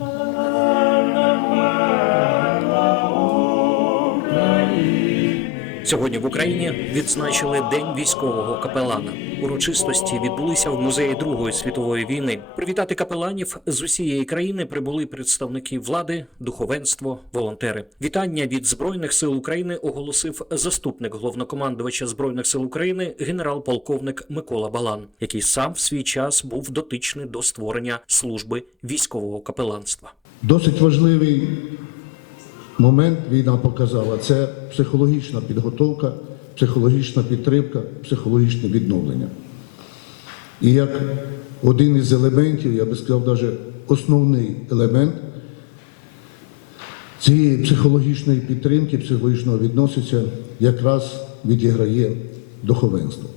Hello. Сьогодні в Україні відзначили День військового капелана. Урочистості відбулися в музеї Другої світової війни. Привітати капеланів з усієї країни прибули представники влади, духовенство, волонтери. Вітання від збройних сил України оголосив заступник головнокомандувача збройних сил України генерал-полковник Микола Балан, який сам в свій час був дотичний до створення служби військового капеланства. Досить важливий момент війна показала це психологічна підготовка, психологічна підтримка, психологічне відновлення. І як один із елементів, я би сказав, навіть основний елемент цієї психологічної підтримки, психологічного відноситься, якраз відіграє духовенство.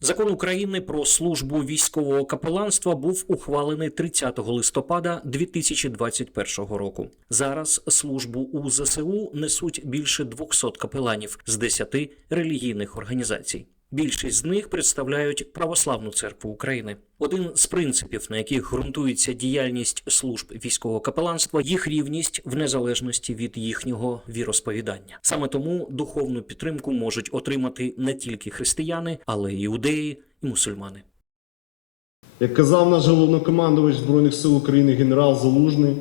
Закон України про службу військового капеланства був ухвалений 30 листопада 2021 року. Зараз службу у ЗСУ несуть більше 200 капеланів з 10 релігійних організацій. Більшість з них представляють православну церкву України. Один з принципів, на яких ґрунтується діяльність служб військового капеланства, їх рівність в незалежності від їхнього віросповідання. Саме тому духовну підтримку можуть отримати не тільки християни, але й іудеї і мусульмани. Як казав наш головнокомандувач Збройних сил України генерал Залужний,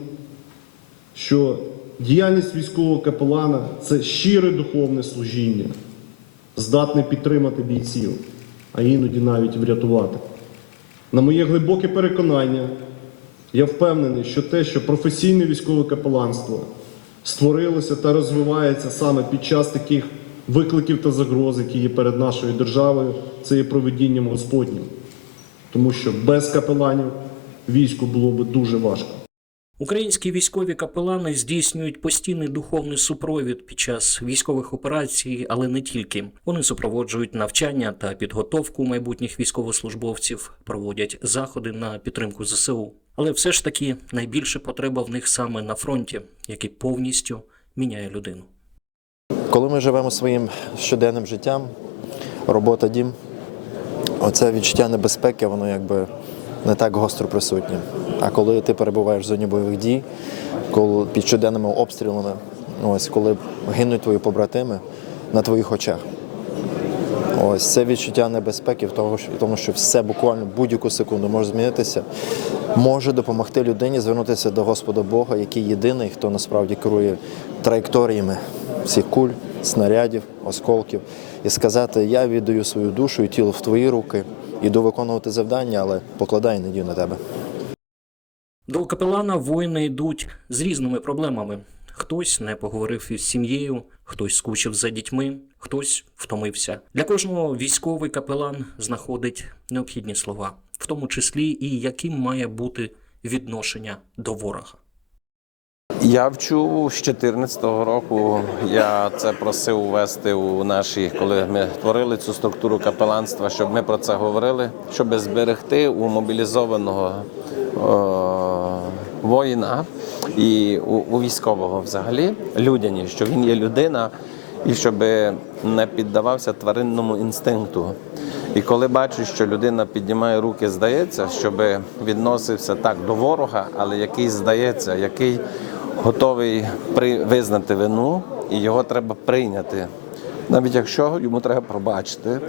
що діяльність військового капелана це щире духовне служіння, здатне підтримати бійців, а іноді навіть врятувати. На моє глибоке переконання, я впевнений, що те, що професійне військове капеланство створилося та розвивається саме під час таких викликів та загроз, які є перед нашою державою, це є проведінням Господнім. Тому що без капеланів війську було би дуже важко. Українські військові капелани здійснюють постійний духовний супровід під час військових операцій, але не тільки. Вони супроводжують навчання та підготовку майбутніх військовослужбовців, проводять заходи на підтримку ЗСУ. Але все ж таки найбільше потреба в них саме на фронті, який повністю міняє людину. Коли ми живемо своїм щоденним життям, робота, дім, оце відчуття небезпеки, воно якби не так гостро присутнє. А коли ти перебуваєш в зоні бойових дій, коли під щоденними обстрілами, ось коли гинуть твої побратими на твоїх очах. Ось це відчуття небезпеки в того, тому, що все буквально будь-яку секунду може змінитися, може допомогти людині звернутися до Господа Бога, який єдиний, хто насправді керує траєкторіями всіх куль, снарядів, осколків, і сказати: Я віддаю свою душу і тіло в твої руки, іду виконувати завдання, але покладаю надію на тебе. До капелана воїни йдуть з різними проблемами. Хтось не поговорив із сім'єю, хтось скучив за дітьми, хтось втомився. Для кожного військовий капелан знаходить необхідні слова, в тому числі і яким має бути відношення до ворога. Я вчу з 14-го року. Я це просив ввести у наші, коли ми творили цю структуру капеланства, щоб ми про це говорили, щоб зберегти у мобілізованого е, воїна і у, у військового взагалі людяні, що він є людина, і щоб не піддавався тваринному інстинкту. І коли бачу, що людина піднімає руки, здається, щоб відносився так до ворога, але який здається, який готовий визнати вину, і його треба прийняти, навіть якщо йому треба пробачити.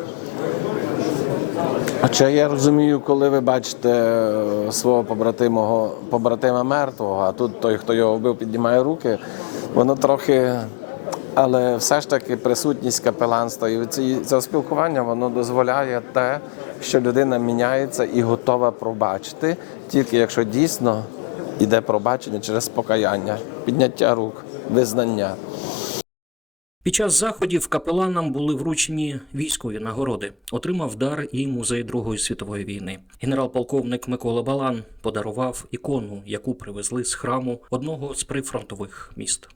Хоча я розумію, коли ви бачите е, свого побратимого побратима мертвого, а тут той, хто його вбив, піднімає руки, воно трохи. Але все ж таки присутність капеланства і це спілкування воно дозволяє те, що людина міняється і готова пробачити, тільки якщо дійсно йде пробачення через покаяння, підняття рук, визнання. Під час заходів капеланам були вручені військові нагороди. Отримав дар і музей Другої світової війни. Генерал-полковник Микола Балан подарував ікону, яку привезли з храму одного з прифронтових міст.